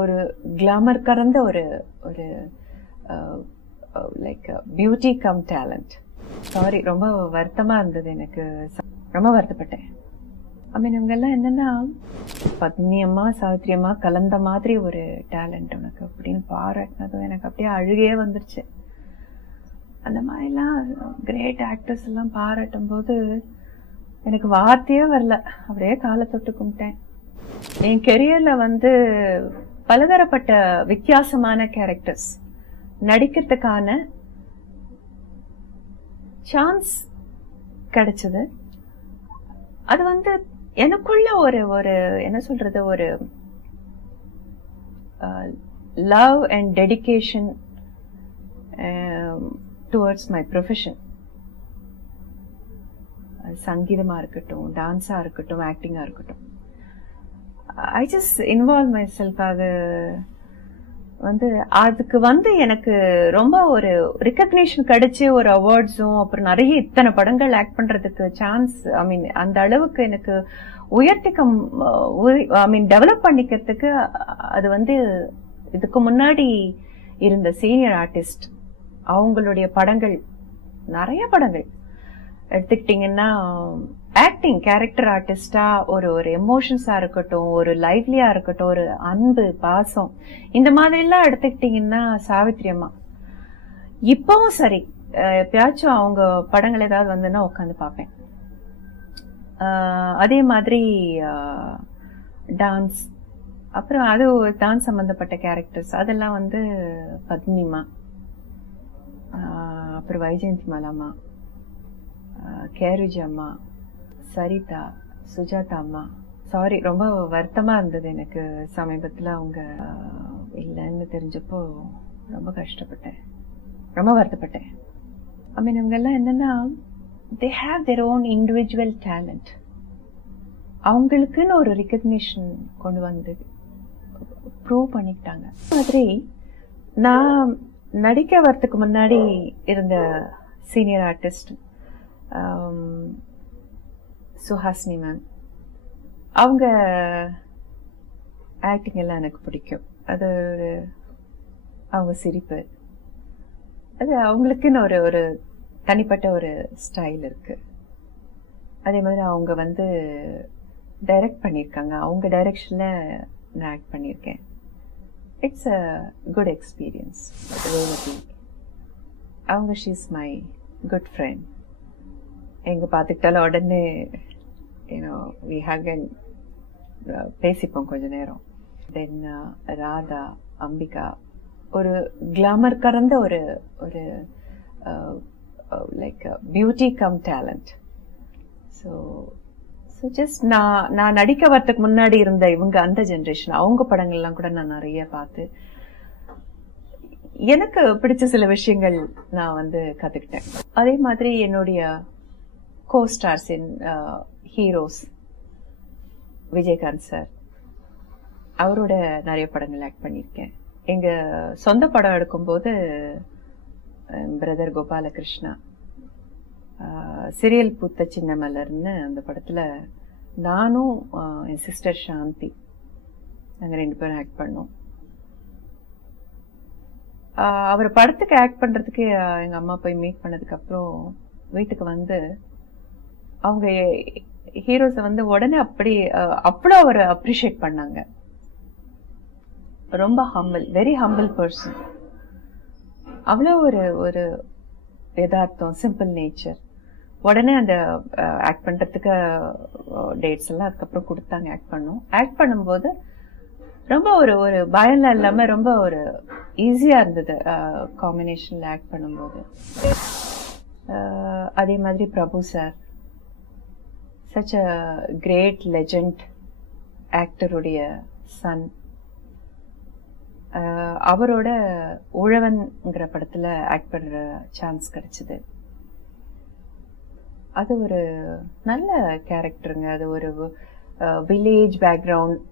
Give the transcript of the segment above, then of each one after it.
ஒரு கிளாமர் கறந்த ஒரு ஒரு like beauty come talent. Sorry, ரொம்ப வருத்தமா இருந்தது எனக்கு. ரொம்ப வருத்தப்பட்டேன். ஐ மீன் இவங்கெல்லாம் என்னன்னா பத்னி அம்மா சாவித்ரி அம்மா கலந்த மாதிரி ஒரு டேலண்ட் உனக்கு அப்படின்னு பாராட்டினதும் எனக்கு அப்படியே அழுகையே வந்துருச்சு. அந்த மாதிரிலாம் கிரேட் ஆக்டர்ஸ் எல்லாம் பாராட்டும் போது எனக்கு வார்த்தையே வரல. அப்படியே காலை தொட்டு கும்பிட்டேன். என் கெரியர்ல பலதரப்பட்ட வித்தியாசமான கேரக்டர்ஸ் நடிக்கிறதுக்கான சான்ஸ் கிடைச்சது. அது எனக்குள்ள ஒரு ஒரு என்ன சொல்றது, ஒரு love and dedication towards my profession. சங்கீதமா இருக்கட்டும், டான்ஸா இருக்கட்டும், ஆக்டிங்கா இருக்கட்டும், ஐ ஜஸ்ட் இன்வால்வ் மை செல்ஃப். அதுக்கு எனக்கு ரொம்ப ஒரு ரெகக்னிஷன் கிடைச்சி ஒரு அவார்ட்ஸும் அப்புறம் நிறைய இத்தனை படங்கள் ஆக்ட் பண்றதுக்கு சான்ஸ், ஐ மீன் அந்த அளவுக்கு எனக்கு டெவலப் பண்ணிக்கிறதுக்கு அது இதுக்கு முன்னாடி இருந்த சீனியர் ஆர்டிஸ்ட் அவங்களுடைய படங்கள், நிறைய படங்கள் எடுத்துக்கிட்டீங்கன்னா ஆக்டிங் கேரக்டர் ஆர்டிஸ்டா ஒரு எமோஷன்ஸா இருக்கட்டும், ஒரு லைவ்லியா இருக்கட்டும், ஒரு அன்பு பாசம், இந்த மாதிரி எல்லாம் எடுத்துக்கிட்டீங்கன்னா சாவித்ரி அம்மா. இப்பவும் சரி, எப்பயாச்சும் அவங்க படங்கள் ஏதாவது வந்துன்னா உட்காந்து பார்ப்பேன். அதே மாதிரி டான்ஸ், அப்புறம் அது டான்ஸ் சம்பந்தப்பட்ட கேரக்டர்ஸ் அதெல்லாம் பத்னிமா, அப்புறம் வைஜெயந்தி மாலாமா, கேருஜி அம்மா, சரிதா, சுஜாதா அம்மா. சாரி, ரொம்ப வருத்தமா இருந்தது எனக்கு. சமீபத்துல அவங்க இல்லைன்னு தெரிஞ்சப்போ ரொம்ப கஷ்டப்பட்டேன், ரொம்ப வருத்தப்பட்டேன். ஐ மீன் இவங்கெல்லாம் என்னன்னா they have their own individual talent. அவங்களுக்குன்னு ஒரு ரெகக்னிஷன் கொண்டு வந்து ப்ரூவ் பண்ணிக்கிட்டாங்க. மாதிரி நான் நடிக்க வரத்துக்கு முன்னாடி இருந்த சீனியர் ஆர்டிஸ்ட் சுஹாசினி மேம், அவங்க ஆக்டிங் எல்லாம் எனக்கு பிடிக்கும். அது அவங்க சிரிப்பு, அது அவங்களுக்குன்னு ஒரு ஒரு தனிப்பட்ட ஒரு ஸ்டைல் இருக்கு. அதே மாதிரி அவங்க டைரக்ட் பண்ணியிருக்காங்க, அவங்க டைரக்ஷன்ல நான் ஆக்ட் பண்ணியிருக்கேன். It's a good experience. அவங்க ஷீஸ் மை குட் ஃப்ரெண்ட். எங்க பார்த்துக்கிட்டாலும் உடனே வி ஹக் அண்ட் பேசிப்போம் கொஞ்ச நேரம். தென் ராதா, அம்பிகா, ஒரு கிளாமர் கறந்த ஒரு ஒரு like beauty come talent. So just நான் நடிக்க வரத்துக்கு முன்னாடி இருந்த இவங்க அந்த ஜென்ரேஷன், அவங்க படங்கள்லாம் கூட நான் நிறைய பார்த்து எனக்கு பிடிச்ச சில விஷயங்கள் நான் கத்துக்கிட்டேன். அதே மாதிரி என்னுடைய கோஸ்டார்ஸ் இன் ஹீரோஸ், விஜயகாந்த் சார், அவரோட நிறைய படங்கள் ஆக்ட் பண்ணியிருக்கேன். எங்க சொந்த படம் எடுக்கும்போது பிரதர் கோபாலகிருஷ்ணா, சிறியல் பூத்த சின்ன மலர்னு அந்த படத்துல நானும் என் சிஸ்டர் சாந்தி, நாங்க 2 பேரும் ஆக்ட் பண்ணோம். அவர் படத்துக்கு ஆக்ட் பண்றதுக்கு எங்க அம்மா போய் மீட் பண்ணதுக்கு அப்புறம் வீட்டுக்கு அவங்க ஹீரோஸை உடனே அவ்வளோ அவர் அப்ரிஷியேட் பண்ணாங்க. ரொம்ப ஹம்பிள், வெரி ஹம்பிள் பர்சன். அவ்வளோ ஒரு ஒரு யதார்த்தம், சிம்பிள் நேச்சர். உடனே அந்த ஆக்ட் பண்றதுக்கு டேட்ஸ் எல்லாம் அதுக்கப்புறம் கொடுத்தாங்க, ஆக்ட் பண்ணோம். ஆக்ட் பண்ணும்போது ரொம்ப ஒரு ஒரு பயம்லாம் இல்லாம ரொம்ப ஒரு ஈஸியா இருந்தது காம்பினேஷன்ல ஆக்ட் பண்ணும்போது. அதே மாதிரி Prabhu sir, such a great legend, ஆக்டருடைய சன். அவரோட உழவன்ங்கிற படத்துல ஆக்ட் பண்ற சான்ஸ் கிடைச்சது. அது ஒரு நல்ல கேரக்டருங்க. அது ஒரு வில்லேஜ் பேக்ரவுண்ட்,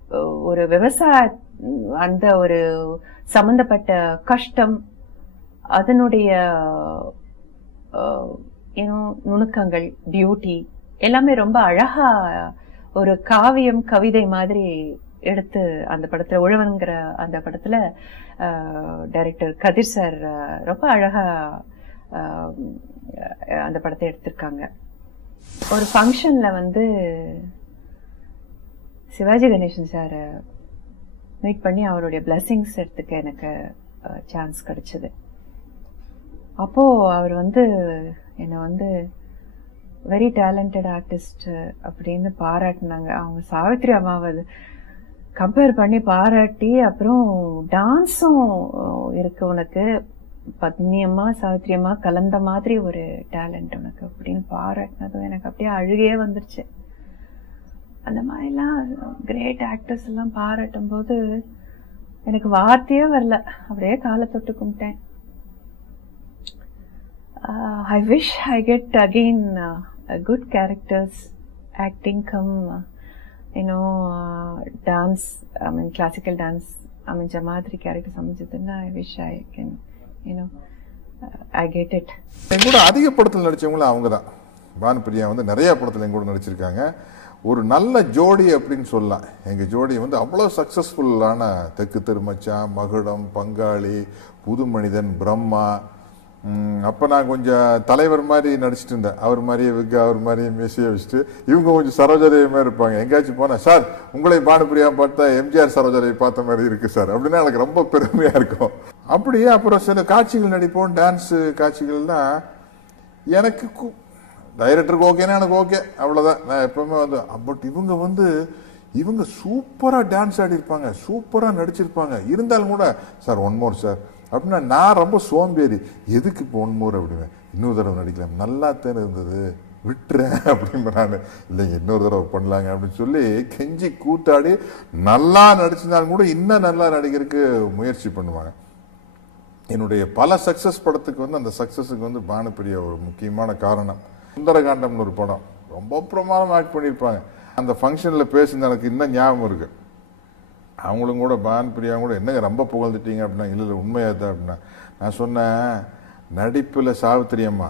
ஒரு விவசாய அந்த ஒரு சம்பந்தப்பட்ட கஷ்டம், அதனுடைய நுணுக்கங்கள், பியூட்டி எல்லாமே ரொம்ப அழகா ஒரு காவியம் கவிதை மாதிரி எடுத்து அந்த படத்துல உழவன்கிற அந்த படத்துல டைரக்டர் கதிர் சார் ரொம்ப அழகா அந்த படத்தை எடுத்திருக்காங்க. ஒரு ஃபங்க்ஷன்ல வந்து சிவாஜி கணேசன் சார் மீட் பண்ணி அவருடைய பிளெஸிங்ஸ் எடுத்துக்க எனக்கு சான்ஸ் கிடைச்சது. அப்போ அவர் வந்து என்னை வந்து வெரி டேலண்டட் ஆர்டிஸ்ட் அப்படின்னு பாராட்டினாங்க. அவங்க சாவித்ரி அம்மாவை கம்பேர் பண்ணி பாராட்டி, அப்புறம் டான்ஸும் இருக்கு உனக்கு, பத்மினி அம்மா சாவித்ரி அம்மா கலந்த மாதிரி ஒரு டேலண்ட் உனக்கு அப்படின்னு பாராட்டினதும் எனக்கு அப்படியே அழுகையே வந்துருச்சு. அந்த மாதிரிலாம் கிரேட் ஆக்டர்ஸ் எல்லாம் பாராட்டும் போது எனக்கு வார்த்தையே வரல. அப்படியே காலை தொட்டு கும்பிட்டேன். I wish I get again good characters, acting come, dance, I mean classical dance, I mean Jamadri characters அமைஞ்சதுன்னா I wish I can, I get it. கூட அதிக படத்தில் நடிச்சவங்களும் அவங்க தான். பானுப்பிரியா வந்து நிறைய படத்தில் எங்க கூட நடிச்சிருக்காங்க. ஒரு நல்ல ஜோடி அப்படின்னு சொல்லலாம். எங்கள் ஜோடி வந்து அவ்வளோ சக்ஸஸ்ஃபுல்லான தெற்கு திருமச்சான், மகுடம், பங்காளி, புது மனிதன், பிரம்மா. அப்போ நான் கொஞ்சம் தலைவர் மாதிரி நடிச்சிட்டு இருந்தேன். அவர் மாதிரியே விக்கு, அவர் மாதிரியே மெஸ்ஸியை வச்சுட்டு, இவங்க கொஞ்சம் சரோஜாதேவி மாதிரி இருப்பாங்க. எங்கேயாச்சும் போனேன், சார் உங்களை பானுப்பிரியா பார்த்தா எம்ஜிஆர் சரோஜாதேவி பார்த்த மாதிரி இருக்கு சார் அப்படின்னா எனக்கு ரொம்ப பெருமையாக இருக்கும். அப்படியே அப்புறம் சில காட்சிகள் நடிப்போம், டான்ஸு காட்சிகள்லாம் எனக்கு டைரக்டருக்கு ஓகேன்னா எனக்கு ஓகே, அவ்வளோதான். நான் எப்பவுமே வந்து பட் இவங்க சூப்பராக டான்ஸ் ஆடிருப்பாங்க, சூப்பராக நடிச்சிருப்பாங்க. இருந்தாலும் கூட சார் ஒன் மோர் சார் அப்படின்னா நான் ரொம்ப சோம்பேறி. எதுக்கு இப்போ ஒன் மோர் அப்படிவேன், இன்னொரு தடவை நடிக்கலாம், நல்லா தானே இருந்தது விட்டுறேன் அப்படின்னு. நான் இல்லைங்க இன்னொரு தடவை பண்ணலாங்க அப்படின்னு சொல்லி கெஞ்சி கூத்தாடி நல்லா நடிச்சிருந்தாலும் கூட இன்னும் நல்லா நடிக்கிறதுக்கு முயற்சி பண்ணுவாங்க. என்னுடைய பல சக்ஸஸ் படத்துக்கு வந்து அந்த சக்ஸஸுக்கு வந்து பானுப்பிரியா ஒரு முக்கியமான காரணம். சுந்தரகாண்டம்னு ஒரு படம் ரொம்ப பிரமாதமாக ஆக்ட் பண்ணியிருப்பாங்க. அந்த ஃபங்க்ஷனில் பேசுனது எனக்கு இன்னும் ஞாபகம் இருக்கு. அவங்களும் கூட பானுப்பிரியா கூட என்னங்க ரொம்ப புகழ்ந்துட்டீங்க அப்படின்னா, இல்லை இல்லை உண்மையாக தான் அப்படின்னா. நான் சொன்னேன், நடிப்பில் சாவித்திரி அம்மா,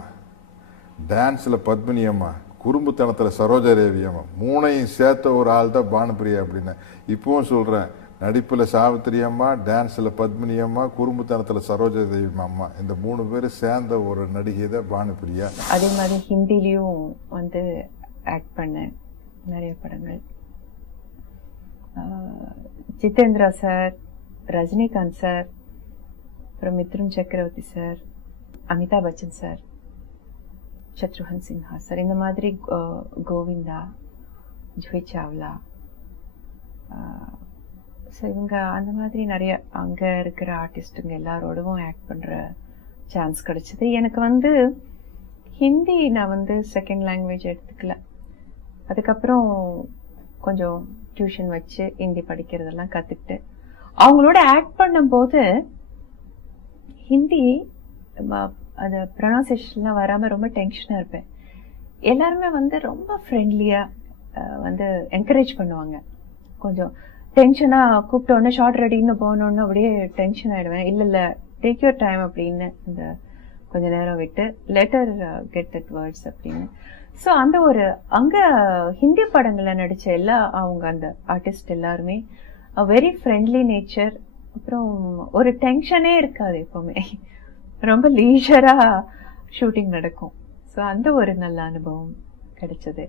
டான்ஸில் பத்மினி அம்மா, குறும்புத்தனத்தில் சரோஜாதேவி அம்மா, மூணையும் சேர்த்த ஒரு ஆள் தான் பானுப்பிரியா அப்படின்னு. இப்பவும் சொல்கிறேன், நடிப்பில் சாவித்திரி அம்மா, டான்ஸில் பத்மினி அம்மா, குறும்புத்தனத்தில் சரோஜாதேவி அம்மா, இந்த 3 பேர் சேர்ந்த ஒரு நடிகை தான் பானுப்பிரியா. அதே மாதிரி ஹிந்திலையும் வந்து ஆக்ட் பண்ணேன் நிறைய படங்கள். ஜிதேந்திரா சார், ரஜினிகாந்த் சார், அப்புறம் Mithun Chakraborty sir, Amitabh Bachchan sir, Shatrughan Sinha sir, இந்த மாதிரி கோவிந்தா, ஜூஹி சாவ்லா, ஸோ இவங்க அந்த மாதிரி நிறைய அங்கே இருக்கிற ஆர்டிஸ்ட்டுங்க எல்லாரோடவும் ஆக்ட் பண்ணுற சான்ஸ் கிடைச்சிது. எனக்கு வந்து ஹிந்தி நான் வந்து செகண்ட் லாங்குவேஜ் எடுத்துக்கல. அதுக்கப்புறம் கொஞ்சம் டியூஷன் வச்சு ஹிந்தி படிக்கிறதெல்லாம் கற்றுக்கிட்டு அவங்களோட ஆக்ட் பண்ணும்போது ஹிந்தி அது ப்ரொனவுன்சியேஷன்லாம் வராமல் ரொம்ப டென்ஷனாக இருப்பேன். எல்லாருமே வந்து ரொம்ப ஃப்ரெண்ட்லியாக வந்து என்கரேஜ் பண்ணுவாங்க. கொஞ்சம் டென்ஷனாக கூப்பிட்டோன்னே ஷார்ட் ரெடின்னு போனோன்னு அப்படியே டென்ஷன் ஆகிடுவேன். இல்லை இல்லை டேக் யூர் டைம் அப்படின்னு இந்த கொஞ்ச நேரம் விட்டு லெட்டர் கெட் தட் வேர்ட்ஸ் அப்படின்னு. ஸோ அந்த ஒரு அங்கே ஹிந்தி படங்களில் நடித்த அவங்க அந்த ஆர்டிஸ்ட் எல்லாருமே வெரி ஃப்ரெண்ட்லி நேச்சர். அப்புறம் ஒரு டென்ஷனே இருக்காது, எப்போவுமே ரொம்ப லீஷராக ஷூட்டிங் நடக்கும். ஸோ அந்த ஒரு நல்ல அனுபவம் கிடைச்சது.